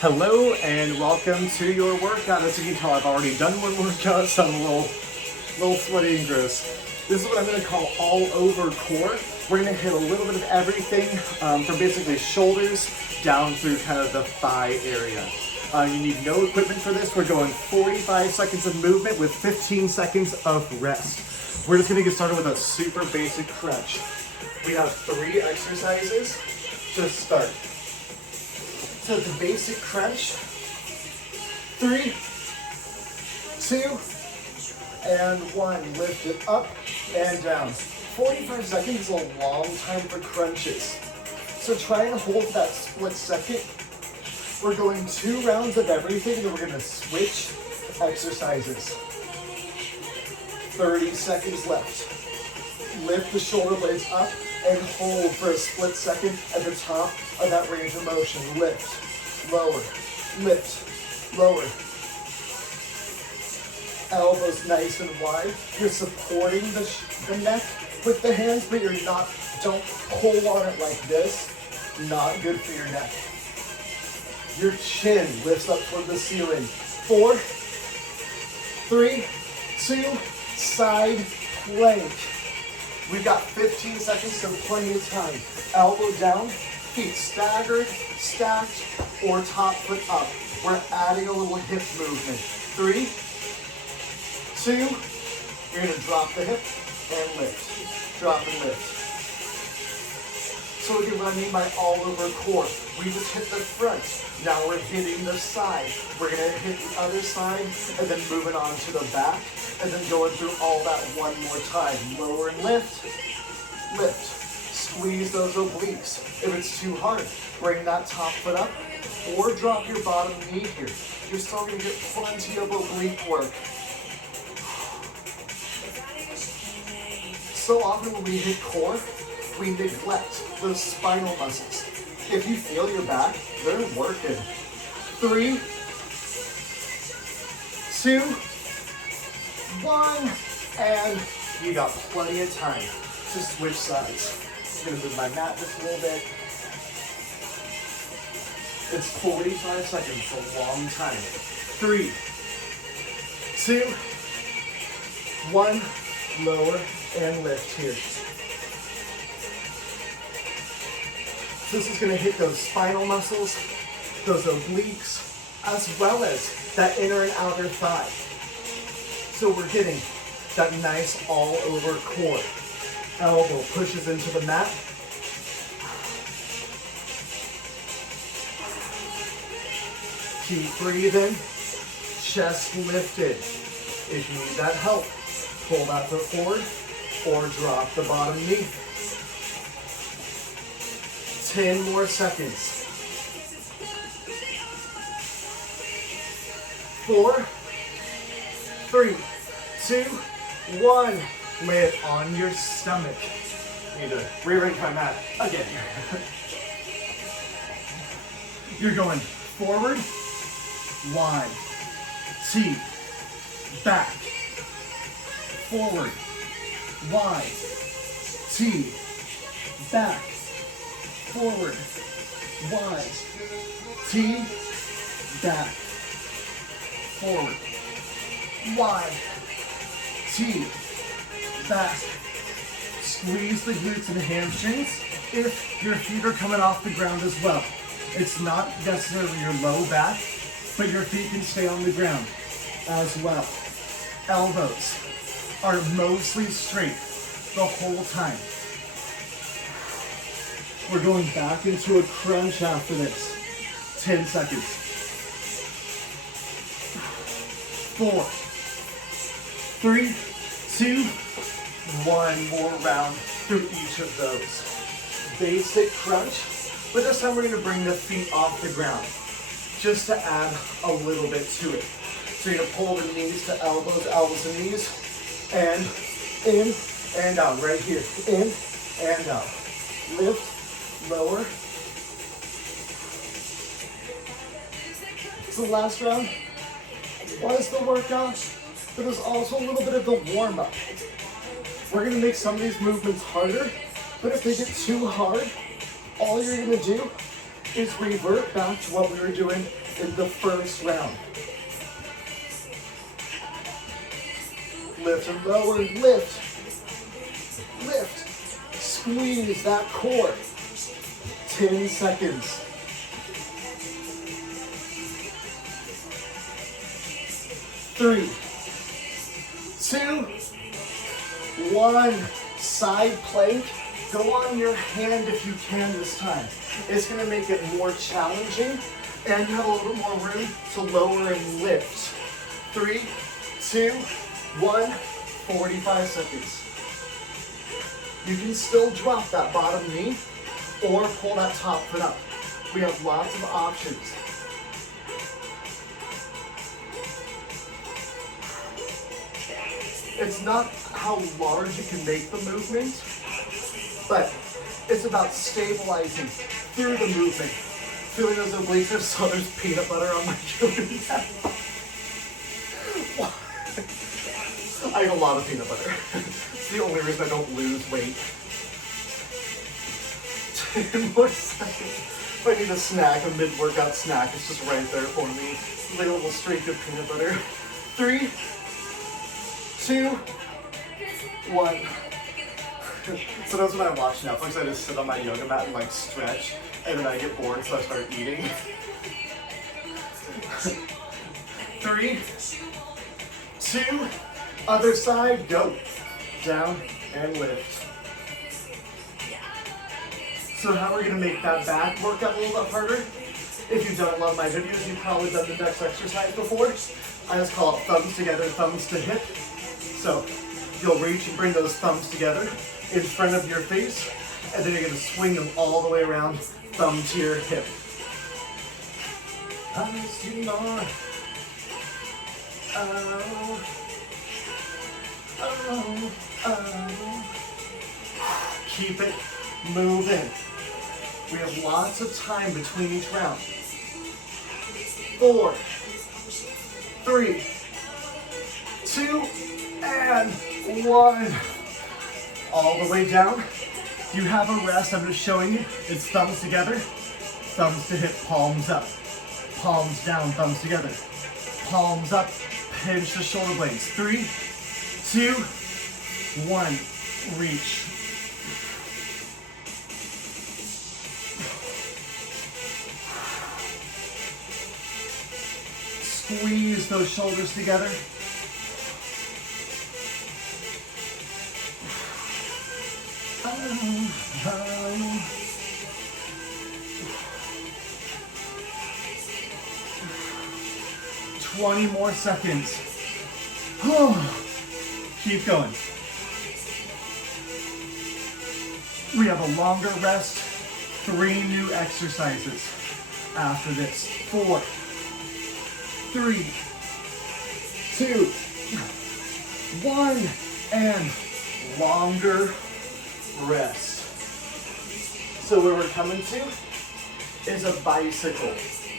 Hello and welcome to your workout. As you can tell, I've already done one workout, so I'm a little sweaty and gross. This is what I'm going to call all over core. We're going to hit a little bit of everything from basically shoulders down through kind of the thigh area. You need no equipment for this. We're going 45 seconds of movement with 15 seconds of rest. We're just going to get started with a super basic crunch. We have 3 exercises to start. So the basic crunch, 3, 2, and 1. Lift it up and down. 45 seconds is a long time for crunches. So try and hold that split second. We're going 2 rounds of everything, and we're gonna switch exercises. 30 seconds left. Lift the shoulder blades up and hold for a split second at the top of that range of motion. Lift, lower, lift, lower. Elbows nice and wide. You're supporting the neck with the hands, but don't pull on it like this. Not good for your neck. Your chin lifts up toward the ceiling. 4, 3, 2, side plank. We've got 15 seconds, so plenty of time. Elbow down, feet staggered, stacked, or top foot up. We're adding a little hip movement. 3, 2, you're gonna drop the hip and lift. Drop and lift. So again, what I mean by all over core, we just hit the front. Now we're hitting the side. We're gonna hit the other side and then moving on to the back and then going through all that one more time. Lower and lift, lift. Squeeze those obliques. If it's too hard, bring that top foot up or drop your bottom knee here. You're still gonna get plenty of oblique work. So often when we hit core, we neglect those spinal muscles. If you feel your back, they're working. 3, 2, 1, and you got plenty of time to switch sides. I'm gonna move my mat just a little bit. It's 45 seconds, a long time. 3, 2, 1, lower and lift here. This is going to hit those spinal muscles, those obliques, as well as that inner and outer thigh. So we're getting that nice all over core. Elbow pushes into the mat. Keep breathing. Chest lifted. If you need that help, pull that foot forward or drop the bottom knee. 10 more seconds. 4, 3, 2, 1. Lay it on your stomach. I need to rearrange my mat again. You're going forward, wide, T, back, forward, wide, T, back, forward, wide, T, back, forward, wide, T, back. Squeeze the glutes and hamstrings if your feet are coming off the ground as well. It's not necessarily your low back, but your feet can stay on the ground as well. Elbows are mostly straight the whole time. We're going back into a crunch after this. 10 seconds. 4, 3, 2, 1 more round through each of those. Basic crunch, but this time we're going to bring the feet off the ground just to add a little bit to it. So you're going to pull the knees to elbows, elbows and knees, and in and out, right here. In and out. Lift. Lower. So the last round was the workout, but there's also a little bit of the warm-up. We're gonna make some of these movements harder, but if they get too hard, all you're gonna do is revert back to what we were doing in the first round. Lift and lower, lift, lift. Squeeze that core. 10 seconds. 3, 2, 1. Side plank. Go on your hand if you can this time. It's going to make it more challenging and you have a little bit more room to lower and lift. 3, 2, 1, 45 seconds. You can still drop that bottom knee or pull that top foot up. We have lots of options. It's not how large you can make the movement, but it's about stabilizing through the movement. Feeling those obliques are so there's peanut butter on my shoulder. I eat a lot of peanut butter. It's the only reason I don't lose weight. 10 more seconds. If I need a snack, a mid-workout snack, it's just right there for me. Like a little streak of peanut butter. 3, 2, 1. Sometimes when I watch Netflix, I just sit on my yoga mat and like stretch, and then I get bored, so I start eating. 3, 2, other side, go. Down and lift. So how are we gonna make that back workout a little bit harder? If you've done a lot of my videos, you've probably done the next exercise before. I just call it thumbs together, thumbs to hip. So you'll reach and bring those thumbs together in front of your face, and then you're gonna swing them all the way around, thumb to your hip. I see more. Oh. Oh. Oh. Keep it moving. We have lots of time between each round. 4, 3, 2, and 1. All the way down. You have a rest. I'm just showing you. It's thumbs together, thumbs to hip, palms up, palms down, thumbs together, palms up, pinch the shoulder blades. 3, 2, 1. Reach. Squeeze those shoulders together. 20 more seconds. Keep going. We have a longer rest. 3 new exercises after this. 4, 3, 2, 1, and longer rest. So where we're coming to is a bicycle.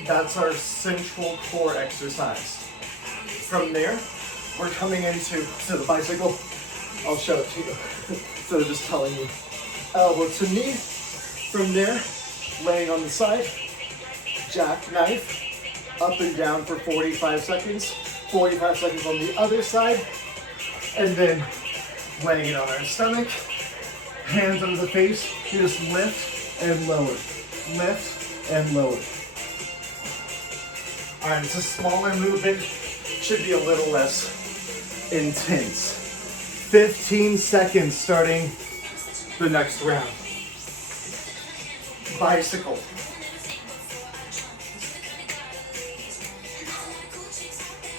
That's our central core exercise. From there, we're coming into the bicycle. I'll show it to you instead of just telling you. Elbow to knee. From there, laying on the side, jackknife, up and down for 45 seconds. 45 seconds on the other side, and then laying it on our stomach. Hands under the face, you just lift and lower. Lift and lower. All right, it's a smaller movement, should be a little less intense. 15 seconds starting the next round. Bicycle.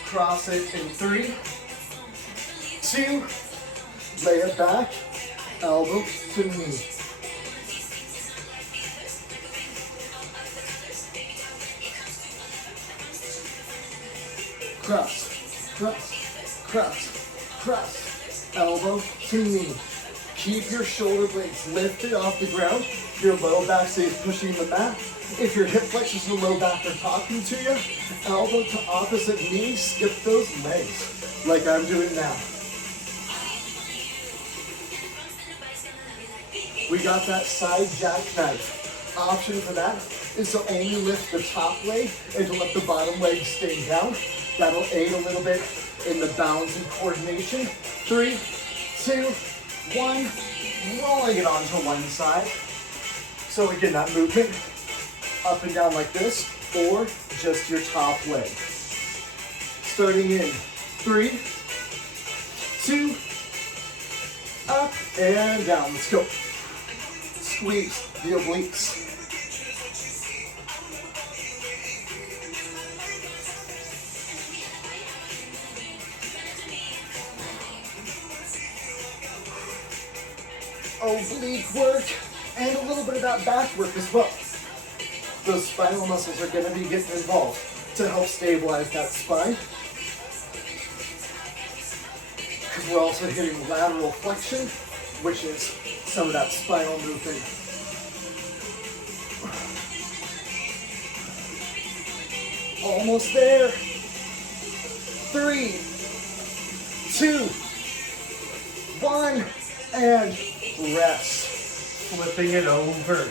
Cross it in 3, 2, lay it back, elbow to knee. Cross, cross, cross, cross, elbow to knee. Keep your shoulder blades lifted off the ground. Your low back stays pushing the mat. If your hip flexors and low back are talking to you, elbow to opposite knee, skip those legs like I'm doing now. We got that side jackknife. Option for that is to only lift the top leg and to let the bottom leg stay down. That'll aid a little bit in the balance and coordination. 3, 2, 1, rolling it onto one side. So again, that movement up and down like this, or just your top leg. Starting in 3, 2, up and down. Let's go. Squeeze the obliques. Oblique work and a little bit of that back work as well. Those spinal muscles are going to be getting involved to help stabilize that spine. Because we're also hitting lateral flexion, which is some of that spinal movement. Almost there. 3, 2, 1, and rest. Flipping it over.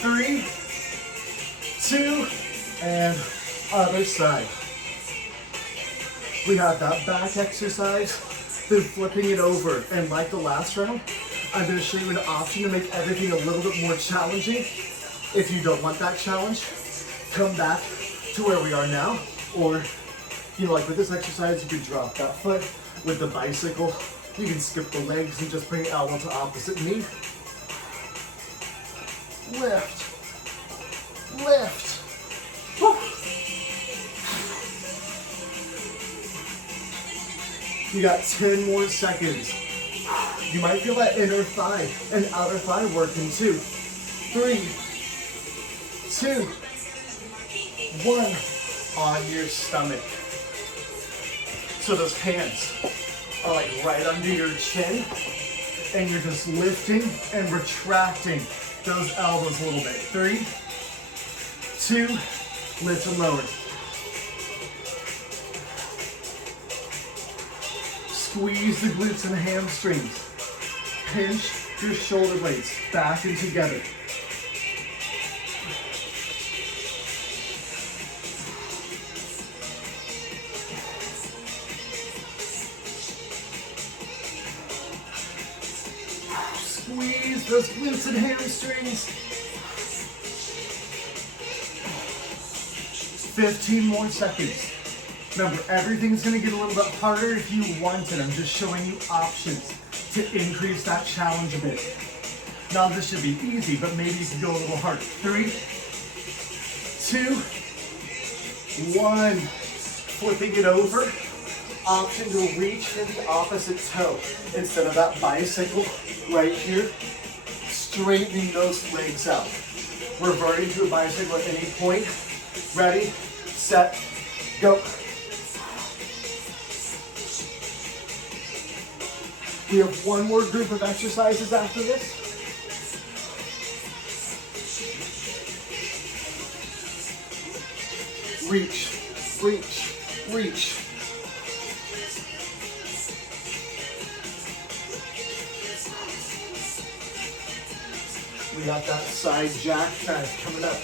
3, 2, and other side. We have that back exercise, then flipping it over. And like the last round, I'm going to show you an option to make everything a little bit more challenging. If you don't want that challenge, come back to where we are now. Or, you know, like with this exercise, you could drop that foot. With the bicycle, you can skip the legs and just bring elbow to opposite knee. Lift. Lift. Woo. You got 10 more seconds. You might feel that inner thigh and outer thigh working too. 3, 2, 1. On your stomach. So those hands are like right under your chin, and you're just lifting and retracting those elbows a little bit. 3, 2, lift and lower. Squeeze the glutes and hamstrings. Pinch your shoulder blades back and together. Squeeze those glutes and hamstrings. 15 more seconds. Remember, everything's going to get a little bit harder if you want it. I'm just showing you options to increase that challenge a bit. Now this should be easy, but maybe you can go a little harder. 3, 2, 1. Flipping it over. Option to reach for the opposite toe instead of that bicycle right here. Straightening those legs out. Reverting to a bicycle at any point. Ready, set, go. We have one more group of exercises after this. Reach, reach, reach. We got that side jackknife coming up.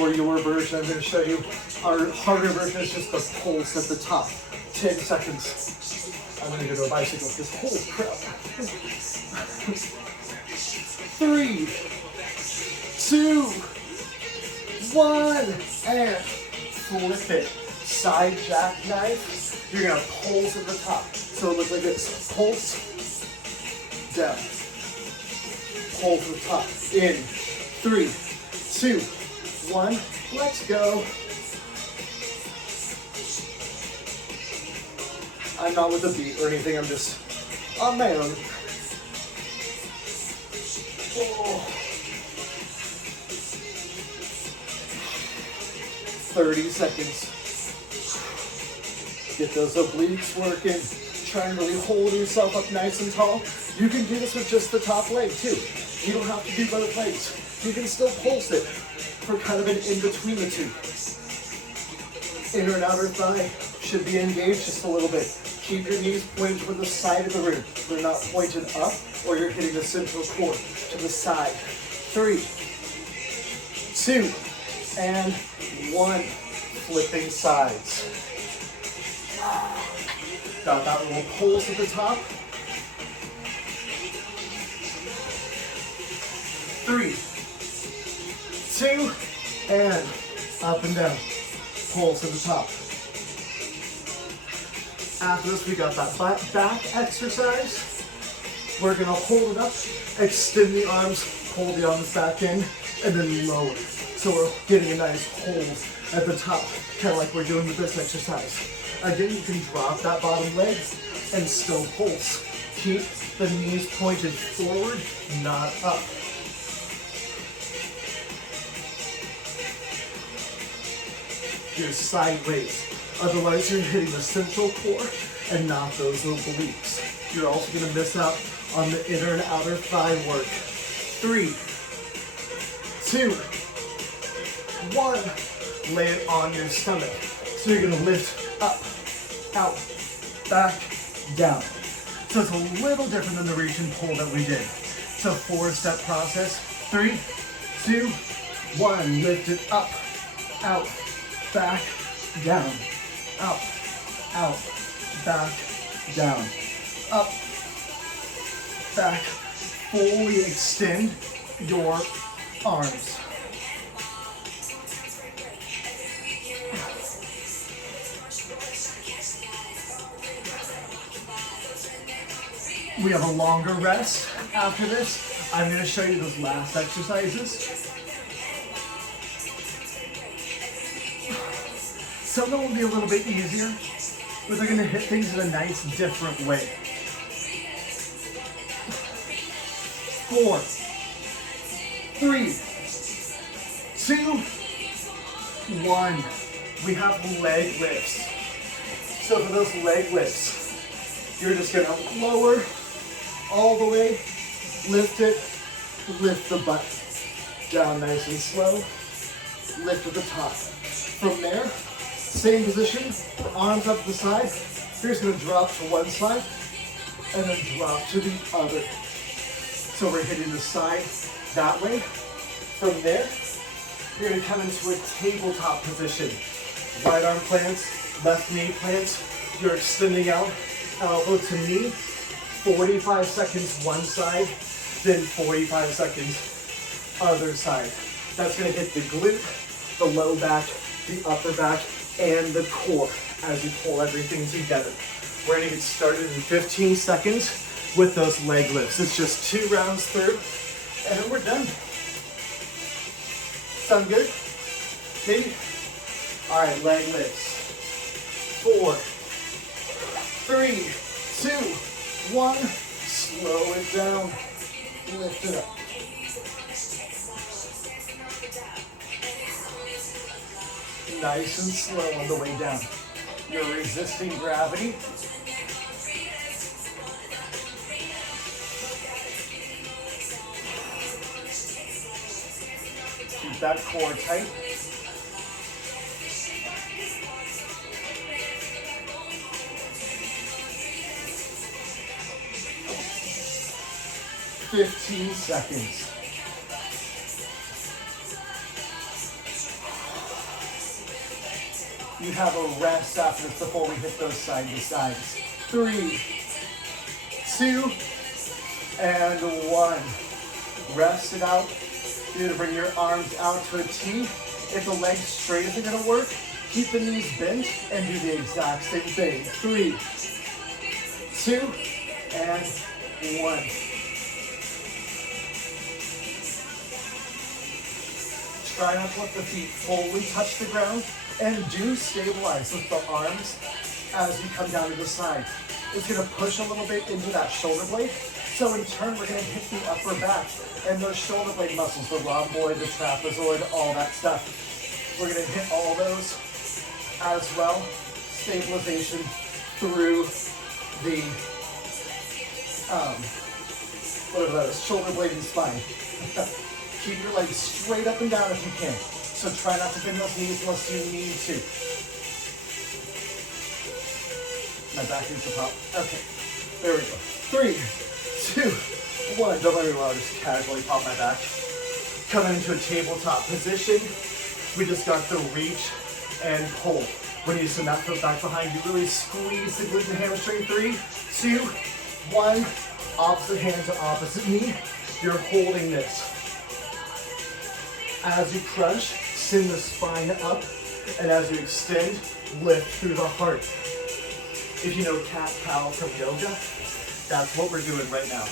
Or your version, I'm going to show you. Our harder version is just the pulse at the top. 10 seconds. I'm going to go to a bicycle because holy crap. 3, 2, 1, and flip it. Side jackknife. You're going to pulse at the top. So it looks like this. Pulse, down. Pulse at the top. In. 3, 2, 1. Let's go. I'm not with a beat or anything. I'm just on my own. Oh. 30 seconds. Get those obliques working. Try and really hold yourself up nice and tall. You can do this with just the top leg too. You don't have to do both legs. You can still pulse it for kind of an in between the two. Inner and outer thigh should be engaged just a little bit. Keep your knees pointed toward the side of the room. They're not pointed up, or you're hitting the central core to the side. 3, 2, and 1. Flipping sides. Got that little pulse at the top. 3, 2, and up and down. Pulse at the top. After this, we got that back exercise. We're gonna hold it up, extend the arms, pull the arms back in, and then lower. So we're getting a nice hold at the top, kind of like we're doing with this exercise. Again, you can drop that bottom leg and still pulse. Keep the knees pointed forward, not up. You're sideways. Otherwise, you're hitting the central core and not those little obliques. You're also going to miss out on the inner and outer thigh work. 3, 2, 1. Lay it on your stomach. So you're going to lift up, out, back, down. So it's a little different than the reach and pull that we did. It's a 4-step process. 3, 2, 1. Lift it up, out, back, down, up, out, back, down, up, back. Fully extend your arms. We have a longer rest after this. I'm going to show you those last exercises. Some of them will be a little bit easier, but they're going to hit things in a nice, different way. 4, 3, 2, 1. We have leg lifts. So for those leg lifts, you're just going to lower all the way, lift it, lift the butt. Down nice and slow, lift at the top. From there, same position, arms up to the side. You're just going to drop to one side and then drop to the other. So we're hitting the side that way. From there, you're going to come into a tabletop position. Right arm plants, left knee plants. You're extending out, elbow to knee. 45 seconds one side, then 45 seconds other side. That's going to hit the glute, the low back, the upper back, and the core as you pull everything together. We're going to get started in 15 seconds with those leg lifts. It's just 2 rounds through, and then we're done. Sound good? Maybe? All right, leg lifts. 4, 3, 2, 1. Slow it down. Lift it up. Nice and slow on the way down. You're resisting gravity. Keep that core tight. "15 seconds. You have a rest after this before we hit those side to sides. 3, 2, and 1. Rest it out. You're gonna bring your arms out to a T. If the legs straight isn't gonna work, keep the knees bent and do the exact same thing. 3, 2, and 1. Try not to let the feet fully touch the ground, and do stabilize with the arms as you come down to the side. It's going to push a little bit into that shoulder blade, so in turn we're going to hit the upper back and those shoulder blade muscles, the rhomboid, the trapezoid, all that stuff. We're going to hit all those as well. Stabilization through the what are those? Shoulder blade and spine. Keep your legs straight up and down if you can. So try not to bend those knees unless you need to. My back needs to pop. Okay, there we go. 3, 2, 1. Don't let me allow, just casually pop my back. Coming into a tabletop position. We just got the reach and pull. When you send that foot back behind, you really squeeze the glute and hamstring. 3, 2, 1. Opposite hand to opposite knee. You're holding this. As you crunch, send the spine up, and as you extend, lift through the heart. If you know cat-cow from yoga, that's what we're doing right now.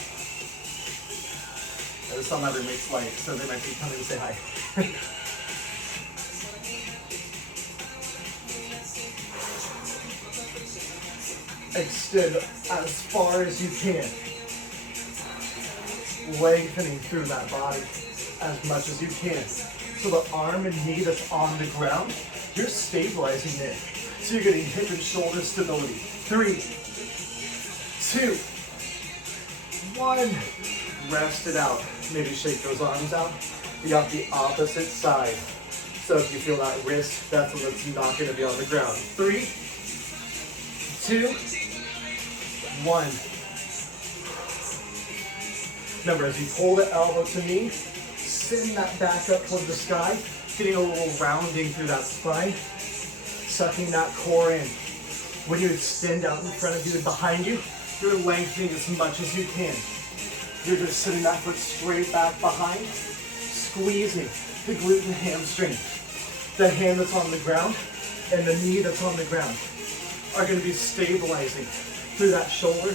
There's some other roommates like, so they might be coming to say hi. Extend as far as you can. Lengthening through that body as much as you can. So the arm and knee that's on the ground, you're stabilizing it. So you're getting hip and shoulder stability. 3, 2, 1. Rest it out. Maybe shake those arms out. You got the opposite side. So if you feel that wrist, that's when it's not going to be on the ground. 3, 2, 1. Remember, as you pull the elbow to knee, send that back up toward the sky, getting a little rounding through that spine, sucking that core in. When you extend out in front of you and behind you, you're lengthening as much as you can. You're just sitting that foot straight back behind, squeezing the glute and hamstring. The hand that's on the ground and the knee that's on the ground are going to be stabilizing through that shoulder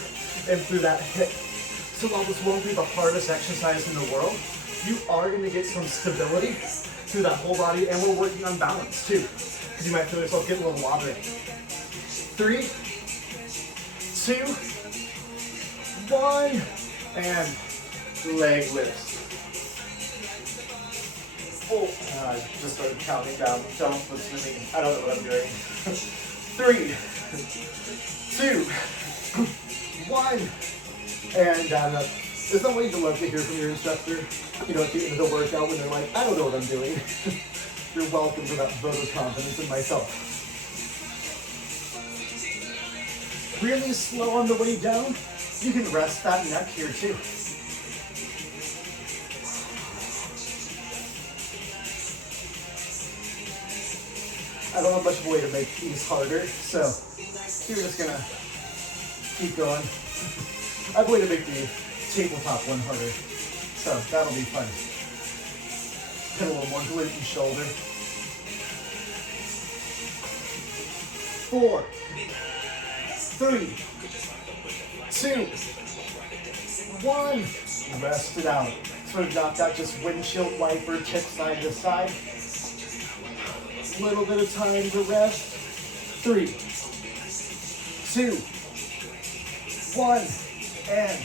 and through that hip. So while this won't be the hardest exercise in the world, you are going to get some stability through that whole body, and we're working on balance too, because you might feel yourself getting a little wobbly. 3, 2, 1, and leg lifts. Oh, I just started counting down. Don't listen to me. I don't know what I'm doing. 3, 2, 1. And down up. There's no way you'd love to hear from your instructor, you know, at the end of the workout when they're like, I don't know what I'm doing. You're welcome for that vote of confidence in myself. Really slow on the way down. You can rest that neck here too. I don't have much of a way to make these harder, so you're just gonna keep going. I have a way to make the tabletop one harder, so that'll be fun. Get a little more glute and shoulder. 4, 3, 2, 1. Rest it out. Sort of got that just windshield wiper tip side to side. Little bit of time to rest. 3, 2, 1, and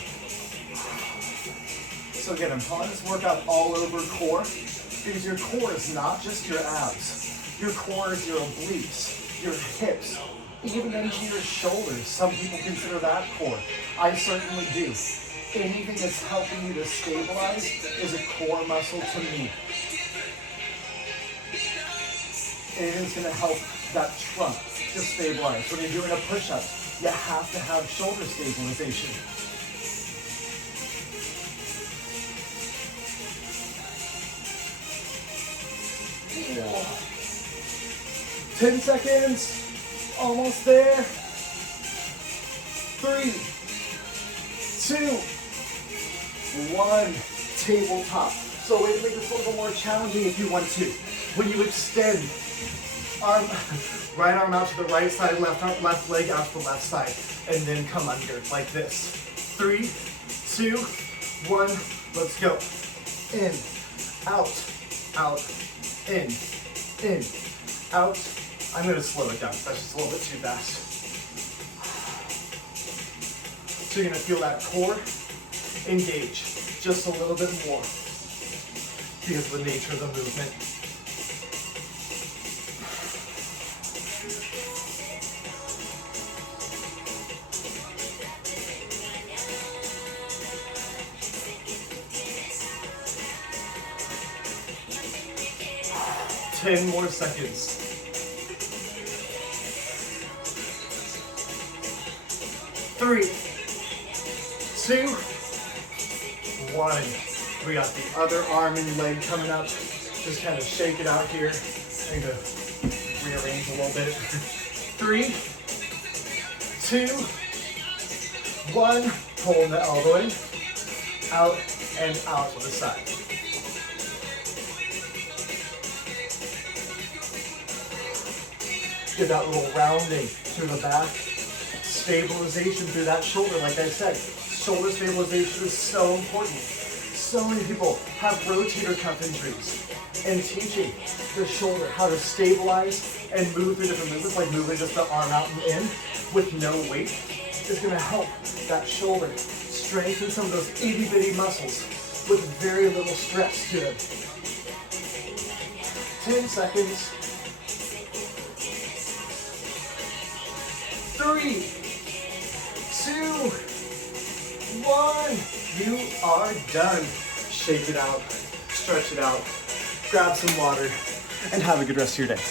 so again, I'm calling this workout all over core because your core is not just your abs. Your core is your obliques, your hips, even into your shoulders. Some people consider that core. I certainly do. Anything that's helping you to stabilize is a core muscle to me. It is going to help that trunk to stabilize. When you're doing a push-up, you have to have shoulder stabilization. Yeah. 10 seconds. Almost there. 3, 2, 1. Tabletop. So a way to make this a little more challenging if you want to. When you extend, right arm out to the right side, left leg out to the left side, and then come under like this. 3, 2, 1. Let's go. In, out, out, in, out. I'm going to slow it down. That's just a little bit too fast. So you're going to feel that core engage just a little bit more because of the nature of the movement. Ten more seconds. 3, 2, 1. We got the other arm and leg coming up. Just kind of shake it out here. I need to rearrange a little bit. 3, 2, 1. Pulling the elbow in, out and out to the side. Get that little rounding through the back. Stabilization through that shoulder. Like I said, shoulder stabilization is so important. So many people have rotator cuff injuries. And teaching the shoulder how to stabilize and move through different movements, like moving just the arm out and in with no weight, is going to help that shoulder strengthen some of those itty bitty muscles with very little stress to them. 10 seconds. 3, 2, 1. You are done. Shake it out, stretch it out, grab some water, and have a good rest of your day.